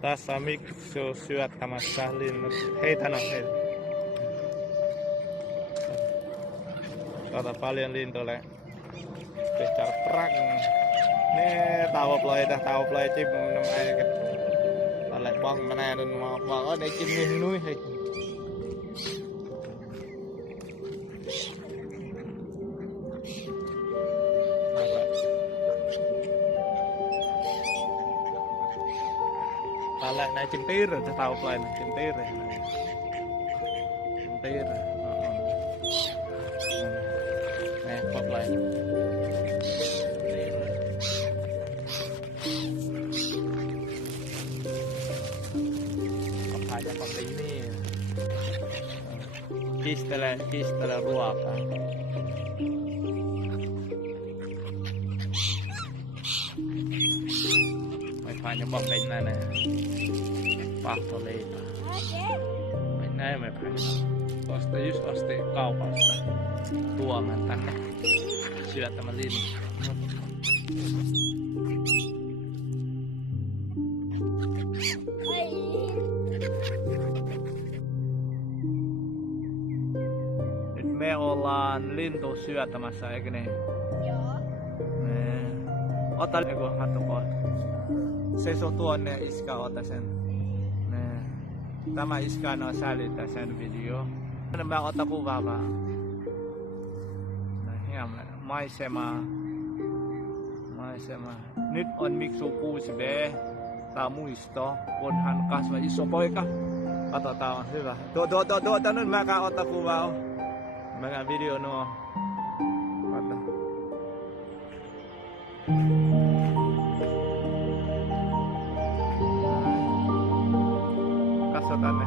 Tässä Miksu syöttämässä linnut. Heitä no, heitä. Kato paljon lintuja. Bicara perang. Nih tahu play chim namanya. Lại bong mana dan mau ở đây chim nghiêng núi hay. Lại này chim tía rồi, tao play này chim tía rồi. Chim tía rồi. Nè, bật lại. Aja pakai ini kistele ruokaa. Mày phải nhớ bọc đánh này này pahtoleipää. Näin me phải osti kaupasta tuomaan tänne syöttämään lintua. Me ollaan lintu syöttämässä, eikö niin? Joo. Ota joku hattukoon. Seiso tuonne, iskä, ota sen. Tämä iskä on säilyttää sen video. Mä ota kuvaa vaan. Hieman maisemaa. Nyt on Miksu 6B. Tää on muisto, kun hän kasvoi iso poika. Katsotaan, hyvä. Tuota nyt mä ota kuvaa. Mga video no. Kata. Katsotaan ne.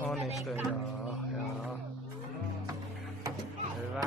Onnistu, joo. Hyvä.